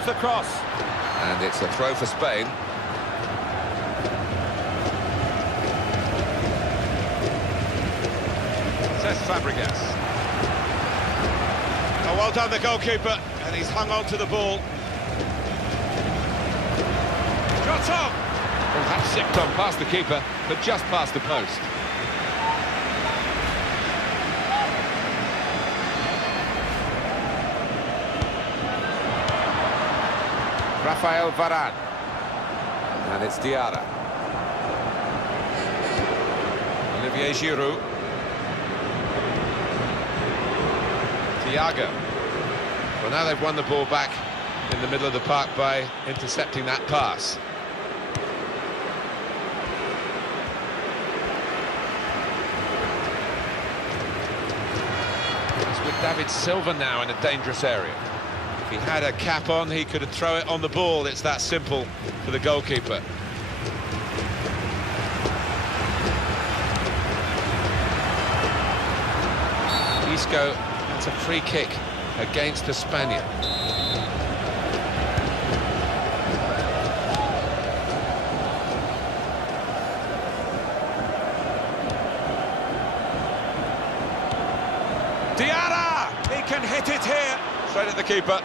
goes the cross. And it's a throw for Spain. Says Fabregas. Oh, well done, the goalkeeper, and he's hung on to the ball. Shot on! Well, that sipped on past the keeper, but just past the post. Rafael Varane. And it's Diarra. Olivier Giroud. Thiago. Well, now they've won the ball back in the middle of the park by intercepting that pass. It's with David Silva now in a dangerous area. If he had a cap on, he could have thrown it on the ball. It's that simple for the goalkeeper. Isco, that's a free kick against the Spaniard. Diarra! He can hit it here. Straight at the keeper.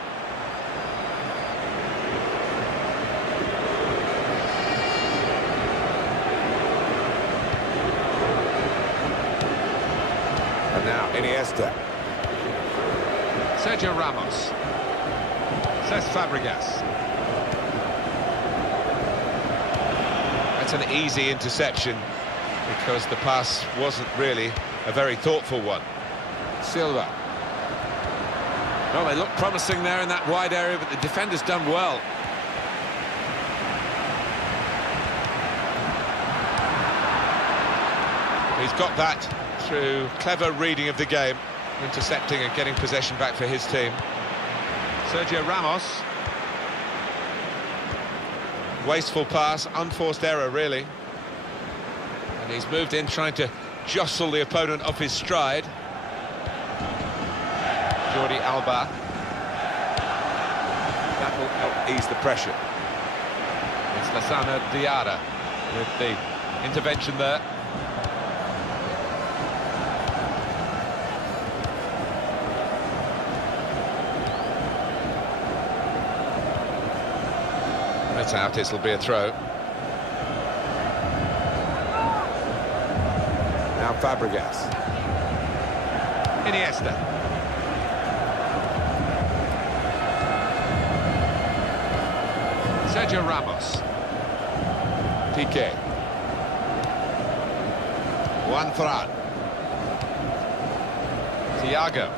And now Iniesta. Sergio Ramos. Says Fabregas. That's an easy interception because the pass wasn't really a very thoughtful one. Silva. Well, they look promising there in that wide area, but the defender's done well. He's got that through clever reading of the game, intercepting and getting possession back for his team. Sergio Ramos. Wasteful pass, unforced error, really. And he's moved in trying to jostle the opponent off his stride. Jordi Alba. That will help ease the pressure. It's Lassana Diarra with the intervention there. It's out, it'll be a throw. Now Fabregas. Iniesta. Sergio Ramos. Piqué. Juan Fran. Thiago.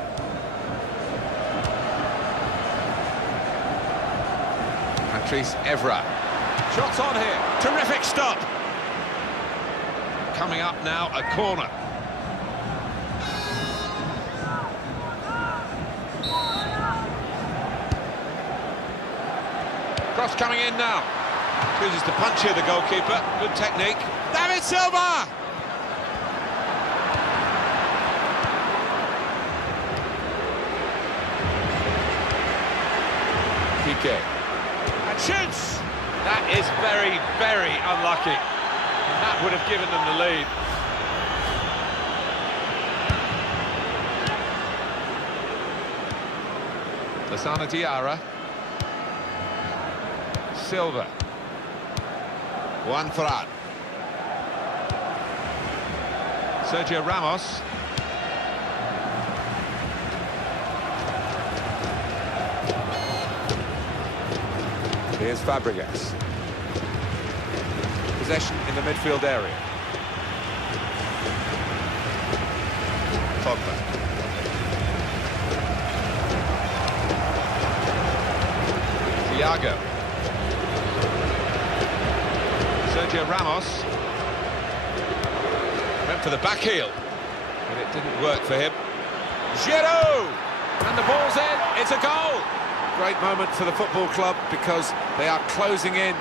Patrice Evra. Shots on here. Terrific stop. Coming up now, a corner. Cross coming in now. Chooses to punch here, the goalkeeper. Good technique. David Silva! Piqué. And shoots! That is very, very unlucky. And that would have given them the lead. Lassana Diarra. Silva. Juan Fran. Sergio Ramos. Here's Fabregas. Possession in the midfield area. Pogba. Thiago. Sergio Ramos. Went for the back heel, but it didn't work for him. Giroud! And the ball's in, it's a goal! Great moment for the football club because they are closing in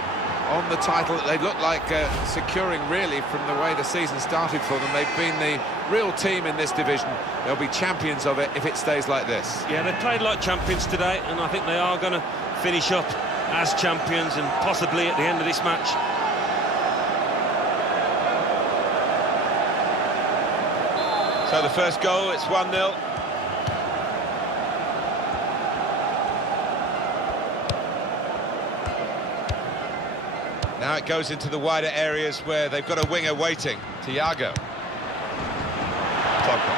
on the title. They look like securing really from the way the season started for them. They've been the real team in this division. They'll be champions of it if it stays like this. Yeah, they played like champions today, and I think they are going to finish up as champions and possibly at the end of this match. So the first goal, it's 1-0. Now it goes into the wider areas where they've got a winger waiting. Thiago. Pogba.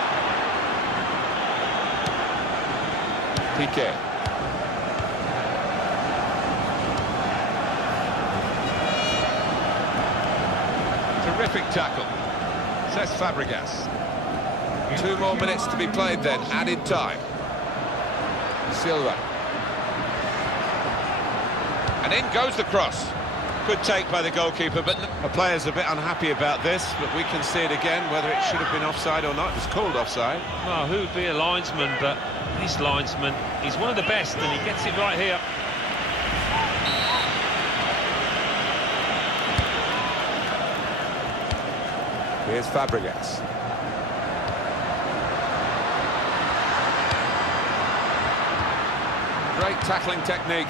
Piqué. Terrific tackle. Cesc Fabregas. 2 more minutes to be played then, added time. Silva. And in goes the cross. Good take by the goalkeeper, but the player's a bit unhappy about this, but we can see it again, whether it should have been offside or not. It was called offside. Well, who'd be a linesman, but this linesman, he's one of the best, and he gets it right here. Here's Fabregas. Great tackling technique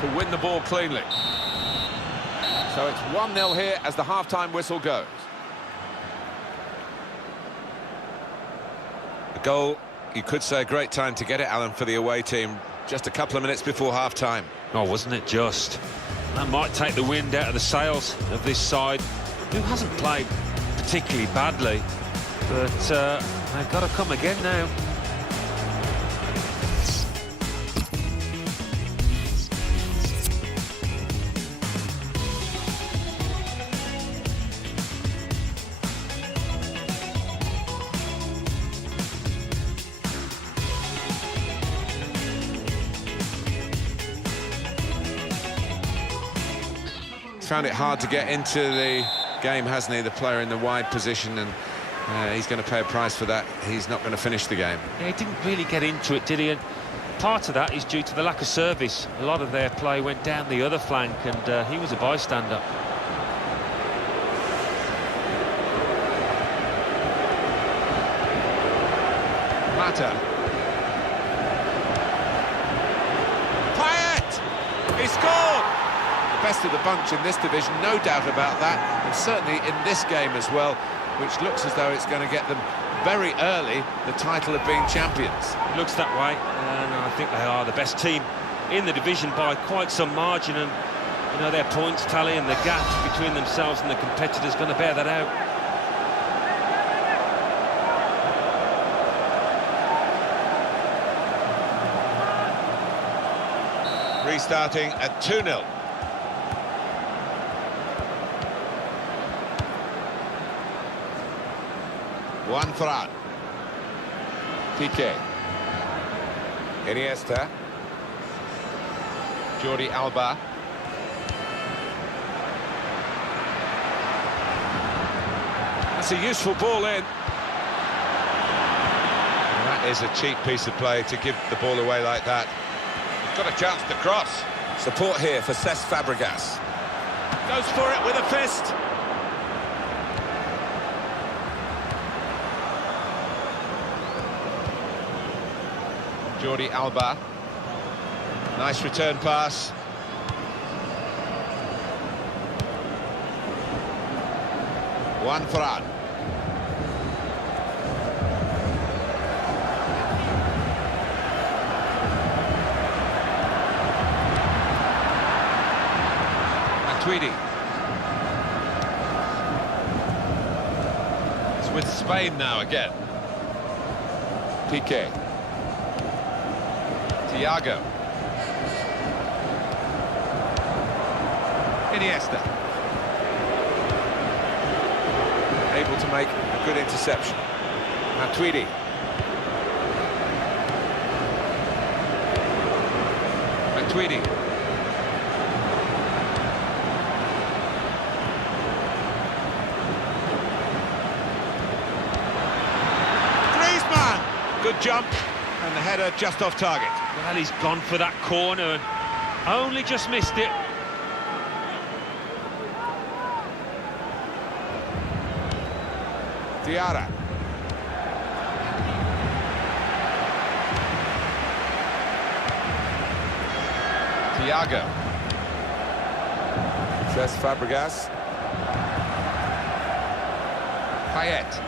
to win the ball cleanly. So it's 1-0 here as the half-time whistle goes. The goal, you could say a great time to get it, Alan, for the away team. Just a couple of minutes before half-time. Oh, wasn't it just? That might take the wind out of the sails of this side, who hasn't played particularly badly, but they've got to come again now. Found it hard to get into the game, hasn't he, the player in the wide position, and he's going to pay a price for that. He's not going to finish the game. Yeah, he didn't really get into it, did he? And part of that is due to the lack of service. A lot of their play went down the other flank, and he was a bystander. Mata. Payet! He scored! Best of the bunch in this division, no doubt about that, and certainly in this game as well, which looks as though it's going to get them very early the title of being champions. It looks that way, and I think they are the best team in the division by quite some margin, and you know, their points tally and the gap between themselves and the competitors going to bear that out. Restarting at 2-0. Juan Fran. Piqué. Iniesta. Jordi Alba. That's a useful ball in. And that is a cheap piece of play to give the ball away like that. He's got a chance to cross. Support here for Cesc Fabregas. Goes for it with a fist. Jordi Alba. Nice return pass. Juan Fran. Matuidi. It's with Spain now again. Piqué. Thiago. Iniesta. Able to make a good interception. Matuidi. Matuidi. Griezmann! Good jump, and the header just off target. Well, he's gone for that corner and only just missed it. Diarra. Thiago. Says Fabregas. Payet.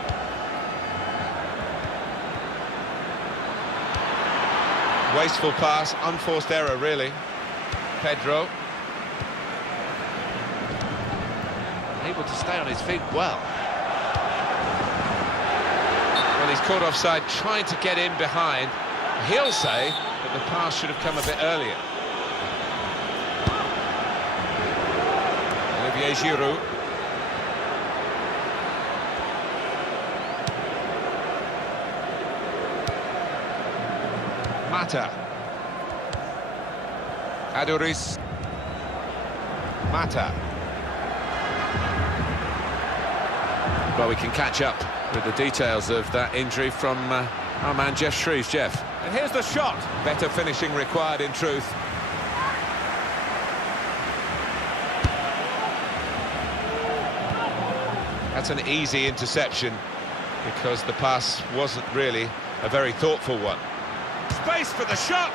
Wasteful pass, unforced error, really. Pedro. Able to stay on his feet well. Well, he's caught offside, trying to get in behind. He'll say that the pass should have come a bit earlier. Olivier Giroud. Mata. Aduris. Mata. Well, we can catch up with the details of that injury from our man Jeff Shreves. Jeff. And here's the shot. Better finishing required, in truth. That's an easy interception because the pass wasn't really a very thoughtful one. Space for the shot.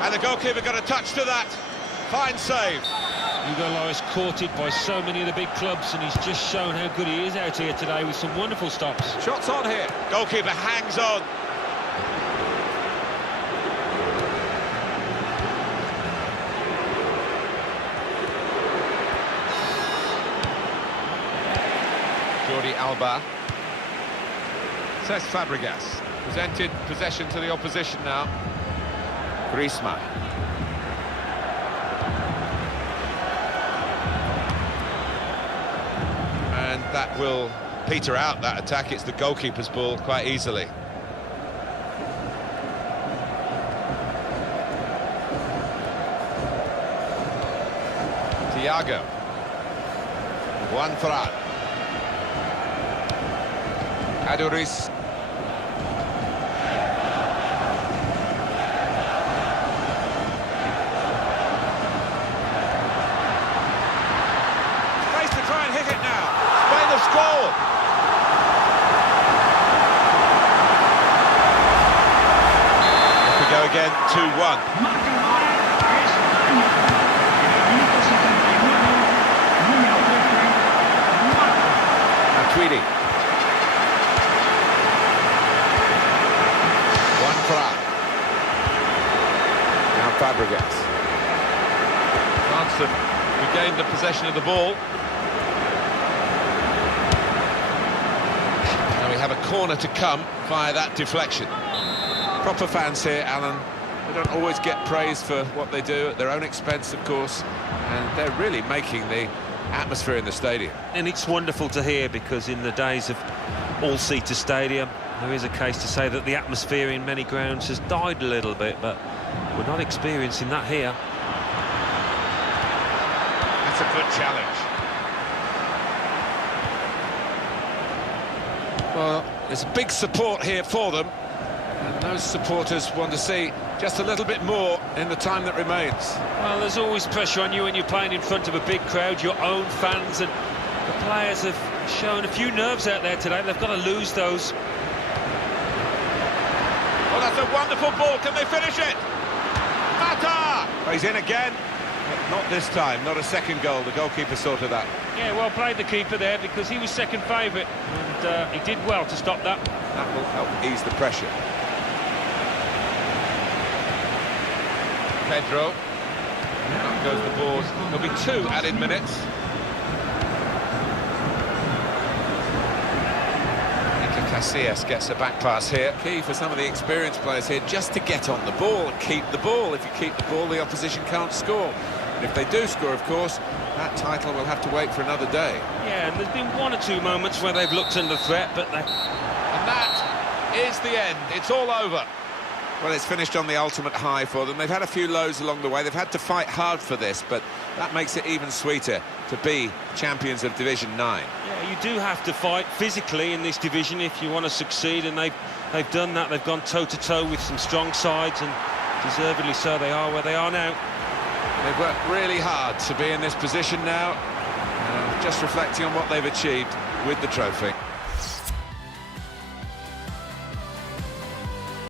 And the goalkeeper got a touch to that. Fine save. Hugo Lloris courted by so many of the big clubs, and he's just shown how good he is out here today with some wonderful stops. Shots on here. Goalkeeper hangs on. Jordi Alba. Says Fabregas. Presented possession to the opposition now. Griezmann. And that will peter out that attack. It's the goalkeeper's ball quite easily. Thiago. Juan Fran. Aduris. Space to try and hit it now. Spain have scored. Off we go again, 2-1. Tweedy. Now Fabregas. France have regained the possession of the ball. Now we have a corner to come via that deflection. Proper fans here, Alan. They don't always get praise for what they do at their own expense, of course, and they're really making the atmosphere in the stadium. And it's wonderful to hear, because in the days of all-seater stadium, there is a case to say that the atmosphere in many grounds has died a little bit, but we're not experiencing that here. That's a good challenge. Well, there's big support here for them, and those supporters want to see just a little bit more in the time that remains. Well, there's always pressure on you when you're playing in front of a big crowd, your own fans, and the players have shown a few nerves out there today. They've got to lose those. Well, that's a wonderful ball. Can they finish it? Mata! Oh, he's in again. But not this time, not a second goal. The goalkeeper sorted that. Yeah, well played the keeper there, because he was second favourite, and he did well to stop that. That will help ease the pressure. Pedro. Up goes the ball. There'll be 2 added minutes. Casillas gets a back pass here. Key for some of the experienced players here, just to get on the ball and keep the ball. If you keep the ball, the opposition can't score. And if they do score, of course, that title will have to wait for another day. Yeah, and there's been 1 or 2 moments where they've looked under threat, but they... And that is the end. It's all over. Well, it's finished on the ultimate high for them. They've had a few lows along the way. They've had to fight hard for this, but that makes it even sweeter to be champions of Division 9. Yeah, you do have to fight physically in this division if you want to succeed, and they've done that. They've gone toe-to-toe with some strong sides, and deservedly so. They are where they are now. They've worked really hard to be in this position now, just reflecting on what they've achieved with the trophy.